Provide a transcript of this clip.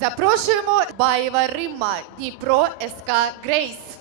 Запрошуємо Баєва Римма, Дніпро СК Грейс.